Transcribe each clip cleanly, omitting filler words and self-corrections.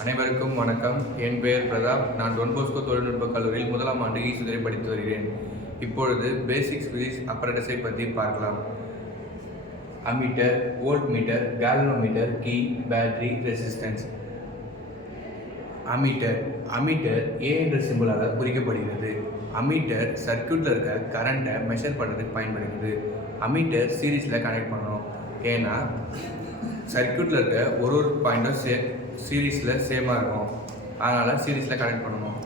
அனைவருக்கும் வணக்கம். என் பெயர் பிரதாப். நான் டொன் போஸ்கோ தொழில்நுட்பக் கல்லூரியில் முதலாம் ஆண்டு ஈசுதரை படித்து வருகிறேன். இப்பொழுது பேசிக்ஸ் பிசிக்ஸ் அப்பரண்டஸை பற்றி பார்க்கலாம். Ammeter, voltmeter, galvanometer, key, battery, resistance. Ammeter A என்ற சிம்பிளால் குறிக்கப்படுகிறது. அம்மீட்டர் சர்க்கியூட்டில் இருக்க கரண்ட்டை மெஷர் பண்ணுறதுக்கு பயன்படுகிறது. அம்மீட்டர் சீரீஸில் கனெக்ட் பண்ணணும். ஏன்னா சர்க்கியூட்டில் இருக்க ஒரு பாயிண்ட்டும் சீரீஸில் சேமாக இருக்கும். அதனால் சீரீஸில் கனெக்ட் பண்ணணும்.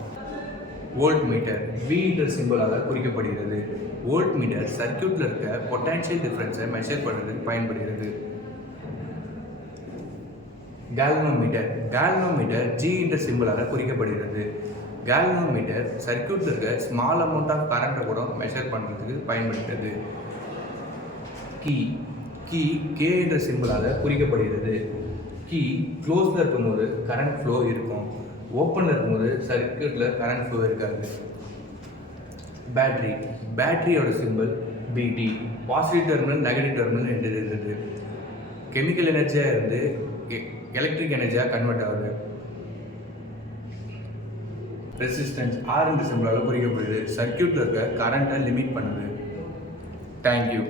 வோல்ட் மீட்டர் வி என்ற சிம்பிளால் குறிக்கப்படுகிறது. வோல்ட் மீட்டர் சர்க்கியூட்டில் இருக்க பொட்டான்ஷியல் டிஃப்ரென்ஸை மெஷர் பண்ணுறதுக்கு பயன்படுகிறது. கேல்வனோமீட்டர் ஜி என்ற சிம்பிளால் குறிக்கப்படுகிறது. கேல்வனோமீட்டர் சர்க்கியூட்டில் இருக்க ஸ்மால் அமௌண்ட் ஆஃப் கரண்ட்டை கூட மெஷர் பண்ணுறதுக்கு பயன்படுகிறது. கீ கே என்ற சிம்பிளால் குறிக்கப்படுகிறது. கீ க்ளோஸில் இருக்கும்போது கரண்ட் ஃப்ளோ இருக்கும். ஓப்பனில் இருக்கும்போது சர்க்கியூட்டில் கரண்ட் ஃப்ளோ இருக்காது. பேட்டரியோட சிம்பிள் பிடி. பாசிட்டிவ் டெர்மினல், நெகட்டிவ் டெர்மினல் என்று இருக்குது. கெமிக்கல் எனர்ஜியாக இருந்து எலக்ட்ரிக் எனர்ஜியாக கன்வெர்ட் ஆகுது. ரெசிஸ்டன்ஸ் ஆர் என்ற சிம்பிளால் குறிக்கப்படுது. சர்க்கியூட்டில் இருக்க கரண்ட்டை லிமிட் பண்ணுது. தேங்க்யூ.